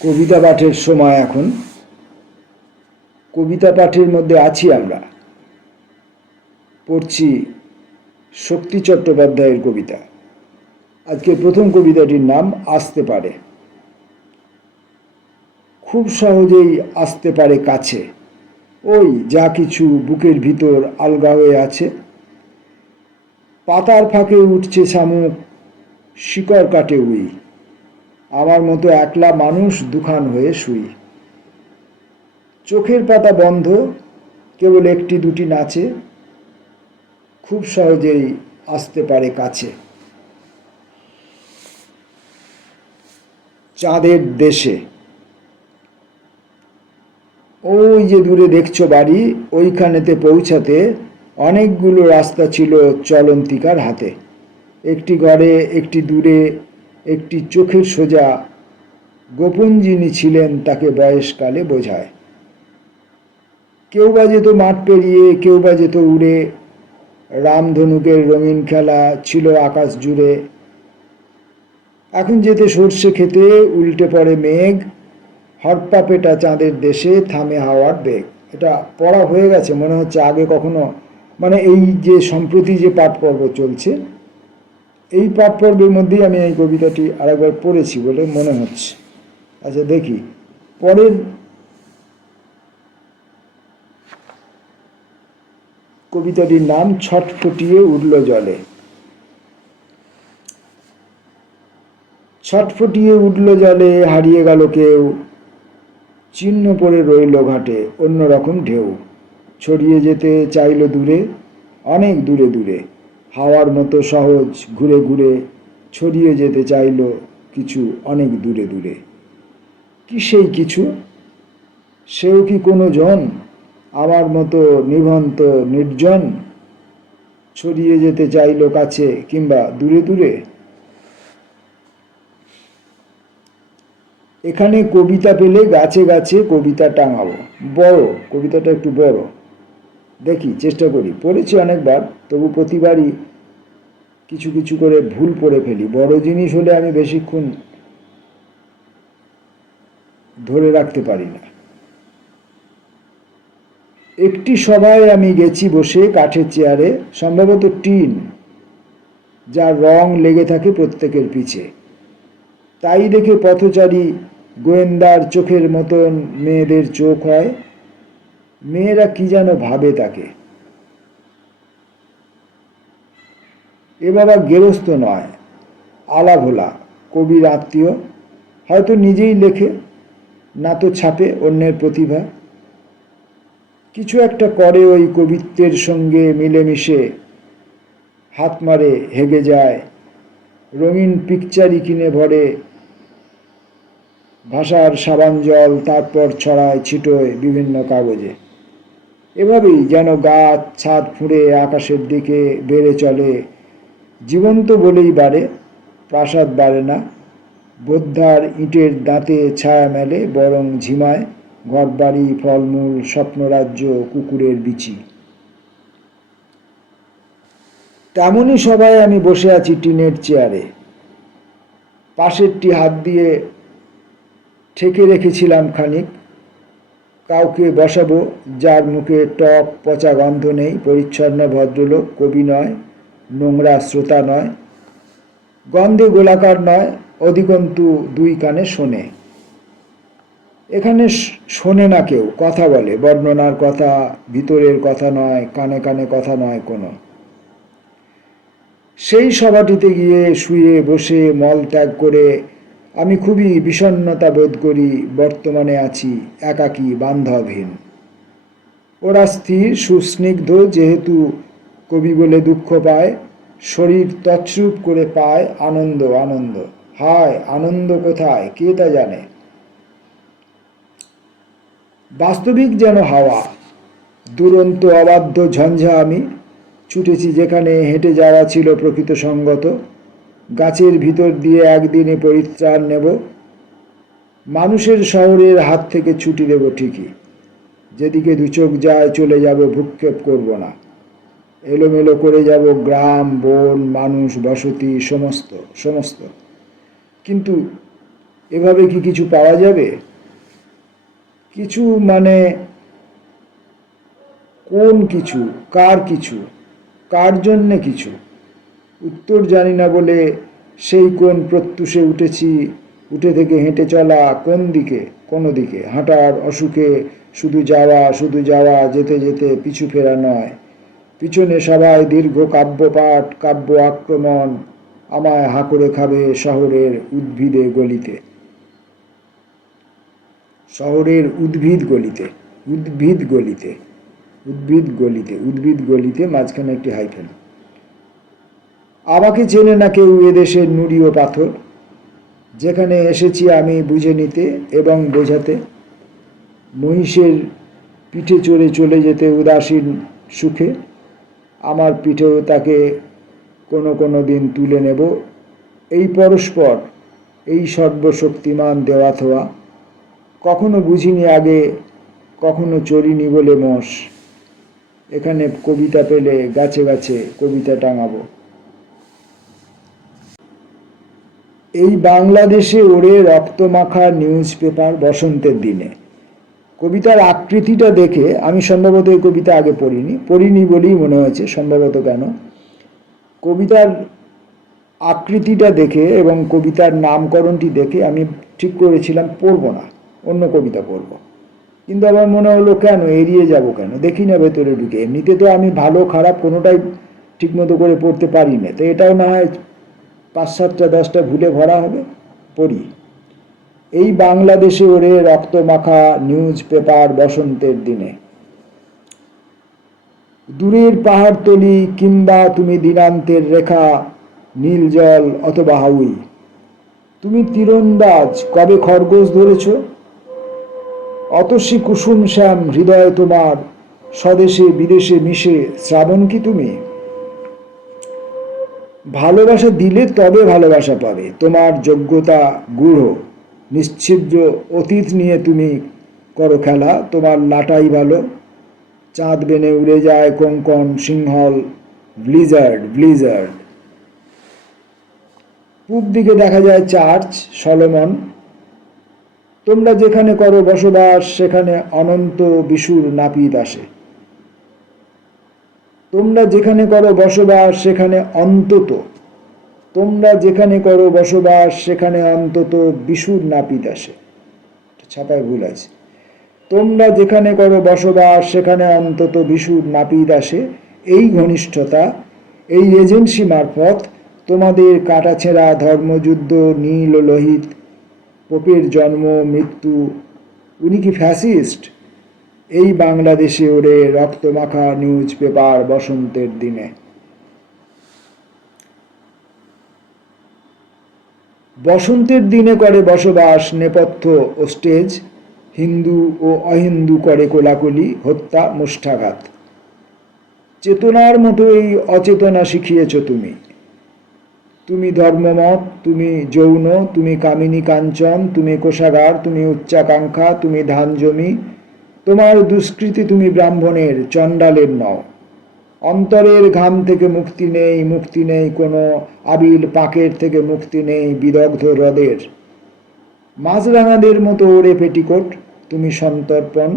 কবিতা পাঠের সময় এখন। কবিতা পাঠের মধ্যে আছি আমরা। পড়ছি শক্তি চট্টোপাধ্যায়ের কবিতা। আজকে প্রথম কবিতাটির নাম আসতে পারে। খুব সহজেই আসতে পারে কাছে, ওই যা কিছু বুকের ভিতর আলগা হয়ে আছে। পাতার ফাঁকে উঠছে শামুক, শিকড় কাটে উই, আমার মতো একলা মানুষ দুখান হয়ে শুই। চোখের পাতা বন্ধ, কেবল একটি দুটি নাচে, খুব সহজেই আসতে পারে কাছে। চাঁদের দেশে। ওই যে দূরে দেখছো বাড়ি, ওইখানেতে পৌঁছাতে অনেকগুলো রাস্তা ছিল চলন্তিকার হাতে। একটি ঘরে, একটি দূরে, একটি চোখের সোজা, গোপন যিনি ছিলেন তাকে বয়সকালে বোঝায়। কেউ বা যেত মাঠ পেরিয়ে, কেউ বা যেত উড়ে, রামধনুকের রঙিন খেলা ছিল আকাশ জুড়ে। এখন যেতে সর্ষে খেতে, উল্টে পড়ে মেঘ, হরপা পেটা চাঁদের দেশে থামে হাওয়ার বেগ। এটা পড়া হয়ে গেছে মনে হচ্ছে, আগে কখনো এই যে সম্প্রতি যে পাঠ পর্ব চলছে, এই পাঠ পর্বের মধ্যেই আমি এই কবিতাটি আরেকবার পড়েছি বলে মনে হচ্ছে। আচ্ছা দেখি পরের কবিতাটির নাম ছটফটিয়ে উঠল জলে। ছটফটিয়ে উঠল জলে, হারিয়ে গেল কেউ, চিহ্ন পড়ে রইল ঘাটে অন্যরকম ঢেউ। ছড়িয়ে যেতে চাইল দূরে, অনেক দূরে দূরে, হাওয়ার মতো সহজ ঘুরে ঘুরে ছড়িয়ে যেতে চাইল কিছু অনেক দূরে দূরে। কি সেই কিছু? সেও কি কোনো জন, আমার মতো নিভন্ত নির্জন, ছড়িয়ে যেতে চাইল কাছে কিংবা দূরে দূরে। এখানে কবিতা পেলে গাছে গাছে কবিতা টাঙাবো। বড় কবিতাটা, একটু বড়, দেখি চেষ্টা করি। পড়েছি অনেকবার, তবু প্রতিবারই কিছু কিছু করে ভুল পড়ে ফেলি। বড় জিনিস হলে আমি বেশিক্ষণ ধরে রাখতে পারি না। একটি সভায় আমি গেছি বসে কাঠের চেয়ারে, সম্ভবত টিন, যার রং লেগে থাকে প্রত্যেকের পিছে। তাই দেখে পথচারী গোয়েন্দার চোখের মতন মেয়েদের চোখ হয়, মেয়েরা কি যেন ভাবে তাকে। এ বাবা গেরস্থ নয়, আলাভোলা, কবির আত্মীয়, হয়তো নিজেই লেখে, না তো ছাপে অন্যের প্রতিভা। কিছু একটা করে ওই কবিত্বের সঙ্গে মিলেমিশে, হাত মারে হেগে যায়, রঙিন পিকচারি কিনে ভরে, ভাষার সাবান জল তারপর ছড়ায় ছিটোয় বিভিন্ন কাগজে। এভাবেই যেন গাছ ছাদ ফুঁড়ে আকাশের দিকে বেড়ে চলে, জীবন্ত বলেই বাড়ে, প্রাসাদ বাড়ে না, বোদ্ধার ইটের দাঁতে ছায়া মেলে, বরং ঝিমায় ঘরবাড়ি, ফলমূল, স্বপ্নরাজ্য, কুকুরের বিচি। তেমনই সবাই আমি বসে আছি টিনের চেয়ারে, পাশেরটি হাত দিয়ে ঠেকে রেখেছিলাম খানিক। কাউকে বসাবো যার মুখে টক পচা গন্ধ নেই, পরিচ্ছন্ন ভদ্রলোক, কবি নয়, নোংরা শ্রোতা নয়, গন্ধে গোলাকার নয়, অধিকন্তু দুই কানে শোনে। এখানে শোনে না কেউ, কথা বলে, বর্ণনার কথা, ভিতরের কথা নয়, কানে কানে কথা নয় কোনো। সেই সভাটিতে গিয়ে শুয়ে বসে মল ত্যাগ করে আমি খুবই বিষণ্ণতা বোধ করি। বর্তমানে আছি একাকী, বান্ধবহীন। ওরা স্থির সুস্নিগ্ধ, যেহেতু কবি বলে দুঃখ পায়, শরীর তছরূপ করে পায় আনন্দ। আনন্দ, হায় আনন্দ কোথায় কে তা জানে। বাস্তবিক যেন হাওয়া, দুরন্ত অবাধ্য ঝঞ্ঝা আমি, ছুটেছি যেখানে হেঁটে যাওয়া ছিল প্রকৃত সঙ্গত। গাছের ভিতর দিয়ে একদিনে পরিত্রাণ নেব, মানুষের শহরের হাত থেকে ছুটি দেব ঠিকই। যেদিকে দুচোখ যায় চলে যাব, ভ্রুক্ষেপ করব না। এলোমেলো করে যাব গ্রাম, বন, মানুষ, বসতি, সমস্ত সমস্ত। কিন্তু এভাবে কি কিছু পাওয়া যাবে? কিছু মানে কোন কিছু, কার কিছু, কার জন্যে কিছু? উত্তর জানি না বলে সেই কোন প্রত্যুষে উঠেছি, উঠে থেকে হেঁটে চলা কোন দিকে, কোনো দিকে হাঁটার অসুখে শুধু যাওয়া, যেতে যেতে পিছু ফেরা নয়। পিছনে সবাই দীর্ঘ কাব্যপাঠ, কাব্য আক্রমণ, আমায় হাঁকড়ে খাবে শহরের উদ্ভিদে গলিতে। শহরের উদ্ভিদ গলিতে, উদ্ভিদ গলিতে, উদ্ভিদ গলিতে, উদ্ভিদ গলিতে মাঝখানে একটি হাইফেন। আমাকে চেনে না কেউ এদেশের নুড়ি ও পাথর, যেখানে এসেছি আমি বুঝে নিতে এবং বোঝাতে। মহিষের পিঠে চড়ে চলে যেতে উদাসীন সুখে, আমার পিঠেও তাকে কোনো দিন তুলে নেব। এই পরস্পর, এই সর্বশক্তিমান দেওয়া থোয়া, কখনো বুঝিনি আগে, কখনো চড়িনি বলে মোষ। এখানে কবিতা পেলে গাছে গাছে কবিতা টাঙাবো। এই বাংলাদেশে ওড়ে রক্তমাখা নিউজ পেপার বসন্তের দিনে। কবিতার আকৃতিটা দেখে আমি সম্ভবত এই কবিতা আগে পড়িনি বলেই মনে হয়েছে, সম্ভবত। কেন? কবিতার আকৃতিটা দেখে এবং কবিতার নামকরণটি দেখে আমি ঠিক করেছিলাম পড়ব না, অন্য কবিতা পড়ব। কিন্তু আমার মনে হলো কেন এড়িয়ে যাব, কেন দেখি না ভেতরে ঢুকে। এমনিতে তো আমি ভালো খারাপ কোনোটাই ঠিকমতো করে পড়তে পারি না, তো এটাও না হয় 5-7টা 10টা ভুলে ভরা হবে, পড়ি। এই বাংলাদেশে ওরে রক্তমাখা নিউজ পেপার বসন্তের দিনে। দূরের পাহাড়তলি কিংবা তুমি দিনান্তের রেখা, নীল জল অথবা হাউই। তুমি তীরন্দাজ কবে খরগোশ ধরেছ? অতসী কুসুম শ্যাম হৃদয় তোমার, স্বদেশে বিদেশে মিশে শ্রাবণ কি তুমি? ভালোবাসা দিলে তবে ভালোবাসা পাবে, তোমার যোগ্যতা গূঢ়। নিশ্ছিদ্র অতীত নিয়ে তুমি করো খেলা, তোমার লাটাই ভালো। চাঁদ বেনে উড়ে যায় কোঙ্কন সিংহল, ব্লিজার্ড ব্লিজার্ড। পূব দিকে দেখা যায় চার্চ সলোমন। তোমরা যেখানে করো বসবাস সেখানে অনন্ত বিশুর নাপিত আসে। তোমরা যেখানে করো বসবাস সেখানে অন্তত, তোমরা যেখানে করো বসবাস সেখানে অন্তত বিশুর নাপিত আসে। ছাপায় ভুল আছে। তোমরা যেখানে করো বসবাস সেখানে অন্তত বিশুর নাপিত আসে। এই ঘনিষ্ঠতা, এই এজেন্সি মারফত তোমাদের কাটাছেঁড়া ধর্মযুদ্ধ, নীল ও লোহিত, পোপের জন্ম মৃত্যু, উনি কি ফ্যাসিস্ট? এই বাংলাদেশে ওরে রক্তমাখা নিউজ পেপার বসন্তের দিনে। বসন্তের দিনে করে বসবাস নেপথ্য ও স্টেজ, হিন্দু ও অহিন্দু করে কোলাকুলি, হত্যা মুষ্ঠাঘাত। চেতনার মতো এই অচেতনা শিখিয়েছ তুমি। তুমি ধর্মমত, তুমি যৌন, তুমি কামিনী কাঞ্চন, তুমি কোষাগার, তুমি উচ্চাকাঙ্ক্ষা, তুমি ধান জমি। তোমার দুষ্কৃতি তুমি ব্রাহ্মণের চণ্ডালের নও। অন্তরের ঘাম থেকে মুক্তি নেই কোনো আবিল পাকের থেকে মুক্তি নেই বিদগ্ধ হ্রদের। মাছরাঙাদের মতো ওরে পেটিকোট, তুমি সন্তর্পণ।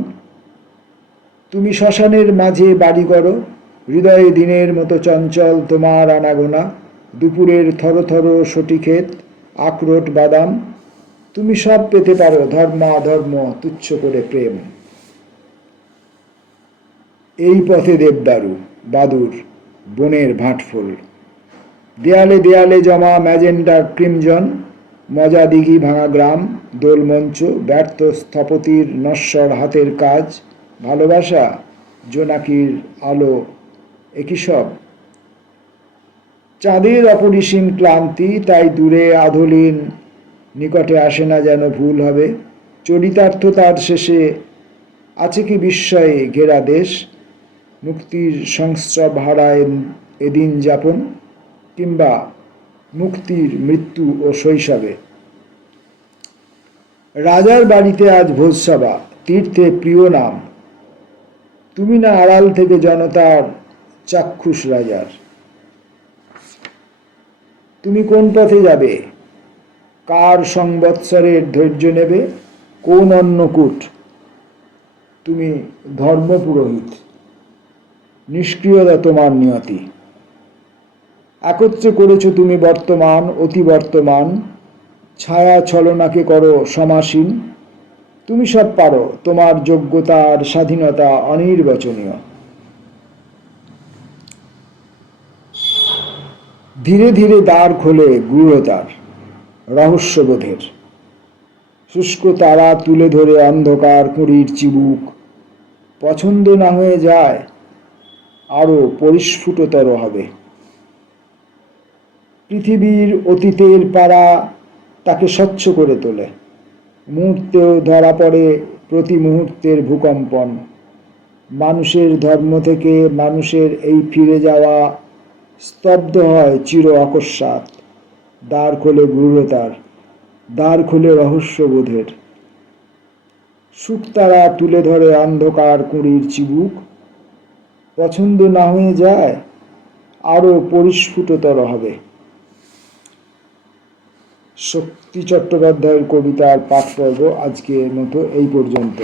তুমি শ্মশানের মাঝে বাড়ি করো, হৃদয়ে দিনের মতো চঞ্চল তোমার আনাগোনা। দুপুরের থরথর সটিক্ষেত, আখরোট বাদাম। তুমি সব পেতে পারো, ধর্ম তুচ্ছ করে প্রেম। এই পথে দেবদারু বাদুর, বনের ভাটফুল। দেয়ালে দেয়ালে জমা ম্যাজেন্টা ক্রিমজন, মজা দিঘি ভাঙা গ্রাম, দোলমঞ্চ, ব্যর্থ স্থপতির নশ্বর হাতের কাজ। ভালোবাসা, জোনাকির আলো, একই সব। চাঁদের অপরিসীম ক্লান্তি, তাই দূরে আধুলিন, নিকটে আসে না যেন ভুল হবে। চরিতার্থতার শেষে আছে কি বিস্ময়ে ঘেরা দেশ, মুক্তির সংস্রব হারায় এদিন যাপন, কিংবা মুক্তির মৃত্যু ও শৈশবে। রাজার বাড়িতে আজ ভোজসভা, তীর্থে প্রিয় নাম। তুমি না আড়াল থেকে জনতার চাক্ষুষ রাজার। তুমি কোন পথে যাবে? কার সংবৎসরের ধৈর্য নেবে? কোন অন্নকূট? তুমি ধর্মপুরোহিত। নিষ্ক্রিয়তা তোমার নিয়তি। একত্রে করেছ তুমি বর্তমান, অতি বর্তমান, ছায়া ছলনাকে করো সমাসীন। তুমি সব পারো, তোমার যোগ্যতা আর স্বাধীনতা অনির্বাচনীয়। ধীরে ধীরে দ্বার খোলে গূঢ়তার, রহস্যবোধের। শুষ্ক তারা তুলে ধরে অন্ধকার কুঁড়ির চিবুক। পছন্দ না হয়ে যায়, আরো পরিস্ফুটতর হবে। পৃথিবীর অতীতের পারা তাকে স্বচ্ছ করে তোলে। মুহূর্তেও ধরা পড়ে প্রতি মুহূর্তের ভূকম্পন। মানুষের ধর্ম থেকে মানুষের এই ফিরে যাওয়া স্তব্ধ হয় চির অকস্মাৎ। দ্বার খোলে গূঢ়তার, দ্বার খোলে রহস্যবোধের। শুকতারা তুলে ধরে অন্ধকার কুঁড়ির চিবুক। পছন্দ না হয়ে যায়, আরো পরিস্ফুটতর হবে। শক্তি চট্টোপাধ্যায়ের কবিতার পাঠ পর্ব আজকের মতো এই পর্যন্ত।